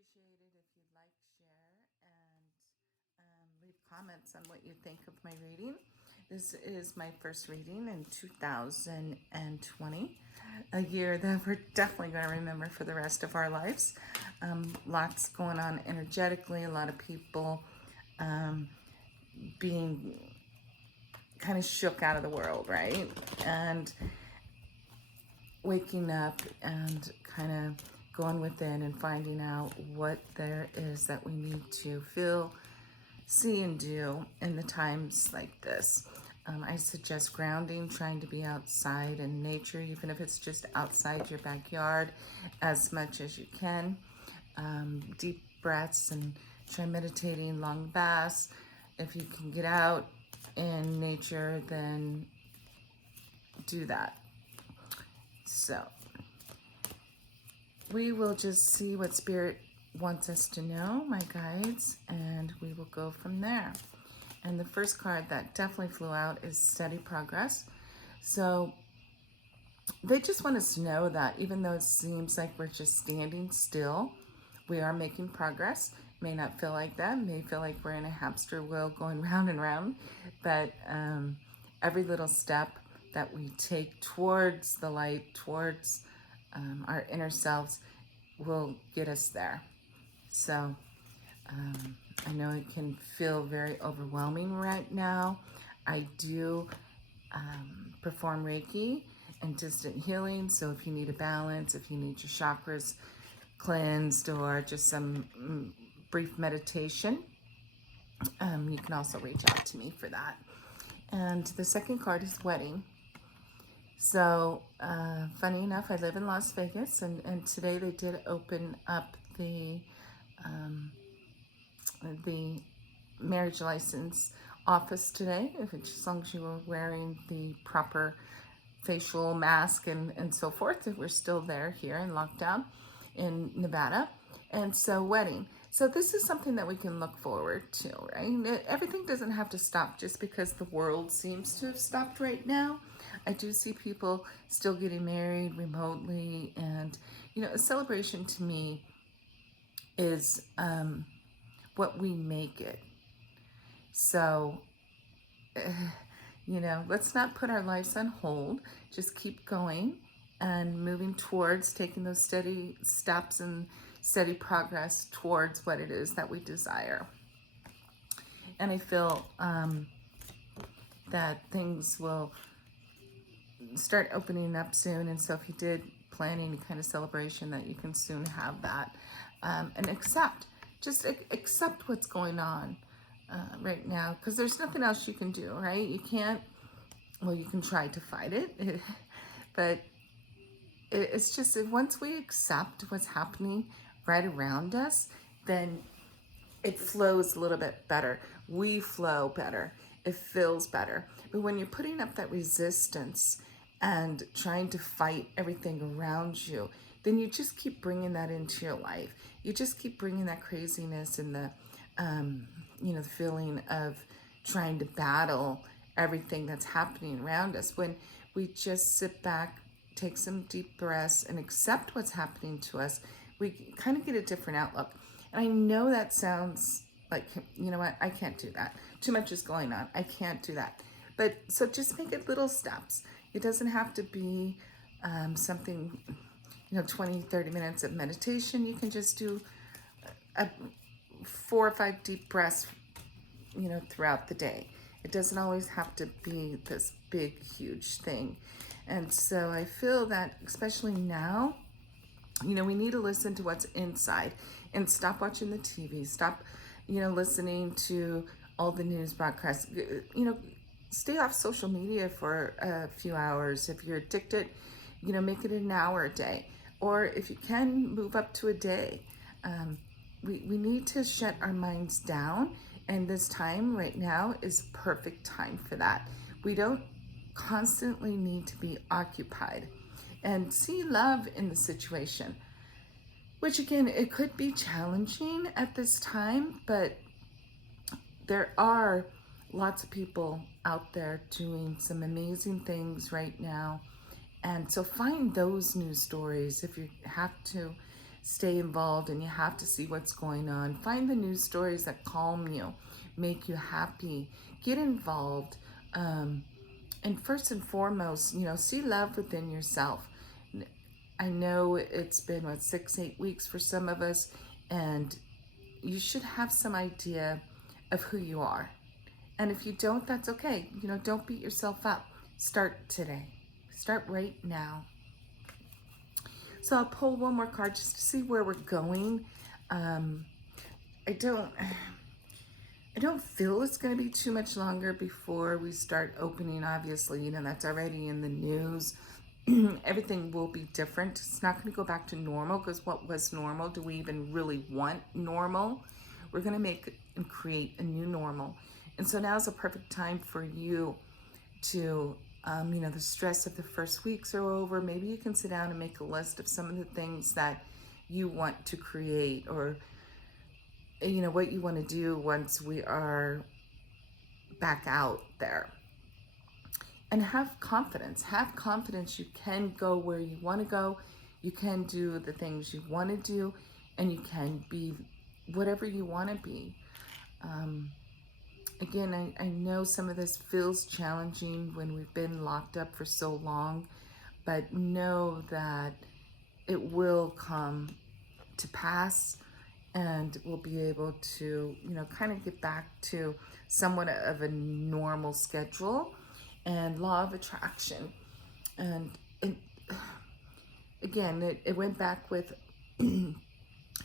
appreciate it if you'd like, share, and leave comments on what you think of my reading. This is my first reading in 2020, a year that we're definitely going to remember for the rest of our lives. Lots going on energetically, a lot of people being kind of shook out of the world, right? And waking up and kind of going within and finding out what there is that we need to feel, see, and do in the times like this. I suggest grounding, trying to be outside in nature, even if it's just outside your backyard, as much as you can. Deep breaths and try meditating, long baths. If you can get out in nature, then do that. So we will just see what Spirit wants us to know, my guides, and we will go from there. And the first card that definitely flew out is Steady Progress. So they just want us to know that even though it seems like we're just standing still, we are making progress. May not feel like that, may feel like we're in a hamster wheel going round and round, but every little step that we take towards the light, towards our inner selves, will get us there. So I know it can feel very overwhelming right now. I do perform Reiki and distant healing. So if you need a balance, if you need your chakras cleansed, or just some brief meditation, you can also reach out to me for that. And the second card is Wedding. So funny enough, I live in Las Vegas, and today they did open up the marriage license office today, as long as you were wearing the proper facial mask and so forth. We're still there here in lockdown in Nevada. And so wedding. So this is something that we can look forward to, right? Everything doesn't have to stop just because the world seems to have stopped right now. I do see people still getting married remotely. And, you know, a celebration to me is what we make it. So, you know, let's not put our lives on hold. Just keep going and moving towards taking those steady steps and steady progress towards what it is that we desire. And I feel that things will start opening up soon. And so if you did plan any kind of celebration, that you can soon have that. And just accept what's going on right now, because there's nothing else you can do, right? You can't, well, you can try to fight it, but it's just once we accept what's happening right around us, then it flows a little bit better. We flow better. It feels better. But when you're putting up that resistance and trying to fight everything around you, then you just keep bringing that into your life. You just keep bringing that craziness and the, the feeling of trying to battle everything that's happening around us. When we just sit back, take some deep breaths, and accept what's happening to us, we kind of get a different outlook. And I know that sounds like, you know what, I can't do that. Too much is going on. I can't do that. But so just make it little steps. It doesn't have to be something, 20, 30 minutes of meditation. You can just do 4 or 5 deep breaths, throughout the day. It doesn't always have to be this big, huge thing. And so I feel that, especially now, we need to listen to what's inside and stop watching the TV. Stop, listening to all the news broadcasts. Stay off social media for a few hours. If you're addicted, make it an hour a day. Or if you can, move up to a day. We need to shut our minds down. And this time right now is perfect time for that. We don't constantly need to be occupied, and see love in the situation, which again, it could be challenging at this time, but there are lots of people out there doing some amazing things right now. And so find those news stories if you have to. stay involved, and you have to see what's going on. Find the news stories that calm you, make you happy. Get involved. And first and foremost, see love within yourself. I know it's been, 6-8 weeks for some of us, and you should have some idea of who you are. And if you don't, that's okay. Don't beat yourself up. Start today. Start right now. So I'll pull one more card just to see where we're going. I don't feel it's going to be too much longer before we start opening. Obviously, that's already in the news. Everything will be different. It's not going to go back to normal, because what was normal? Do we even really want normal? We're going to make and create a new normal. And so now is a perfect time for you to, the stress of the first weeks are over. Maybe you can sit down and make a list of some of the things that you want to create, or, what you want to do once we are back out there. And have confidence. Have confidence you can go where you want to go. You can do the things you want to do, and you can be whatever you want to be. Again, I know some of this feels challenging when we've been locked up for so long, but know that it will come to pass, and we'll be able to, kind of get back to somewhat of a normal schedule and law of attraction. And again, it went back with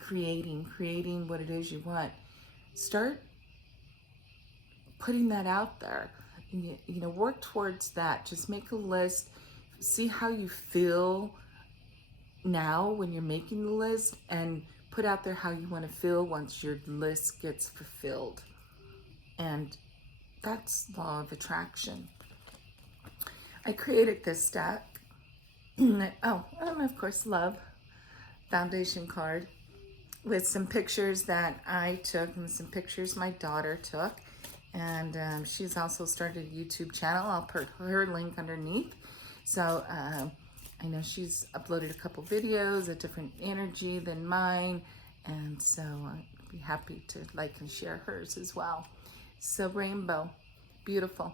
creating what it is you want. Start putting that out there. Work towards that. Just make a list. See how you feel now when you're making the list, and put out there how you want to feel once your list gets fulfilled. And that's law of attraction. I created this deck. And of course, love foundation card with some pictures that I took and some pictures my daughter took. And she's also started a YouTube channel. I'll put her link underneath. So I know she's uploaded a couple videos, a different energy than mine. And so I'd be happy to like and share hers as well. So rainbow, beautiful.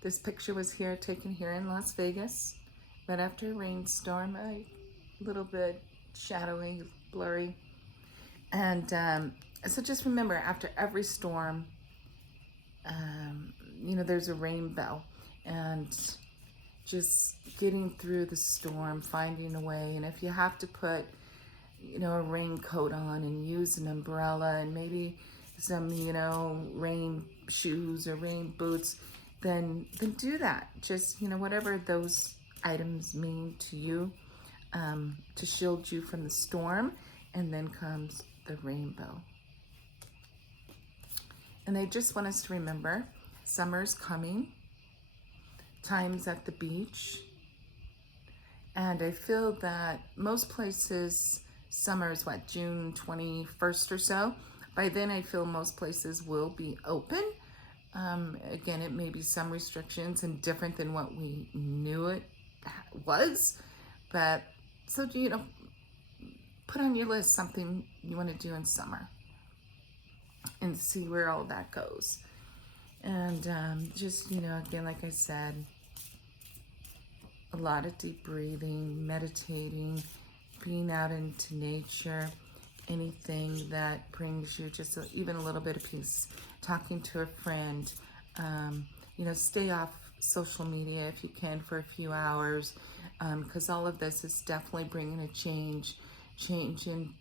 This picture was taken here in Las Vegas, right after a rainstorm, a little bit shadowy, blurry. And so just remember, after every storm, there's a rainbow, and just getting through the storm, finding a way. And if you have to put, a raincoat on and use an umbrella and maybe some, rain shoes or rain boots, then do that. Just, whatever those items mean to you, to shield you from the storm. And then comes the rainbow. And I just want us to remember, summer's coming, time's at the beach. And I feel that most places, summer is June 21st or so. By then I feel most places will be open. Again, it may be some restrictions and different than what we knew it was. But so, put on your list something you want to do in summer and see where all that goes. And just, again, like I said, a lot of deep breathing, meditating, being out into nature, anything that brings you just even a little bit of peace, talking to a friend, stay off social media if you can for a few hours, because all of this is definitely bringing a change in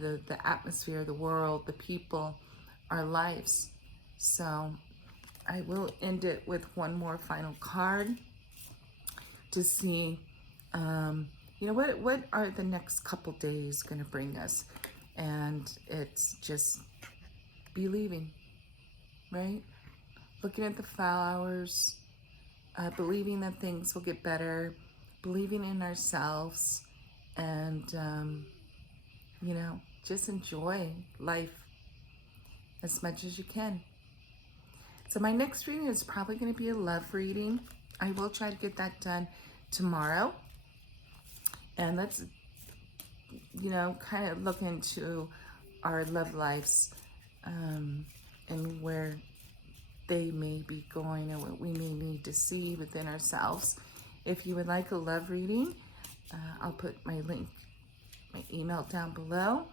the atmosphere, the world, the people, our lives. So I will end it with one more final card to see, what are the next couple days going to bring us. And it's just believing, right? Looking at the flowers, believing that things will get better, believing in ourselves, and, just enjoy life as much as you can. So my next reading is probably going to be a love reading. I will try to get that done tomorrow. And let's, you know, kind of look into our love lives, and where they may be going and what we may need to see within ourselves. If you would like a love reading, I'll put my link, my email down below,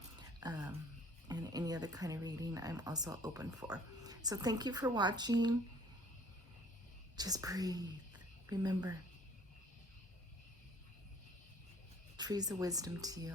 and any other kind of reading I'm also open for. So thank you for watching. Just breathe. Remember, trees of wisdom to you.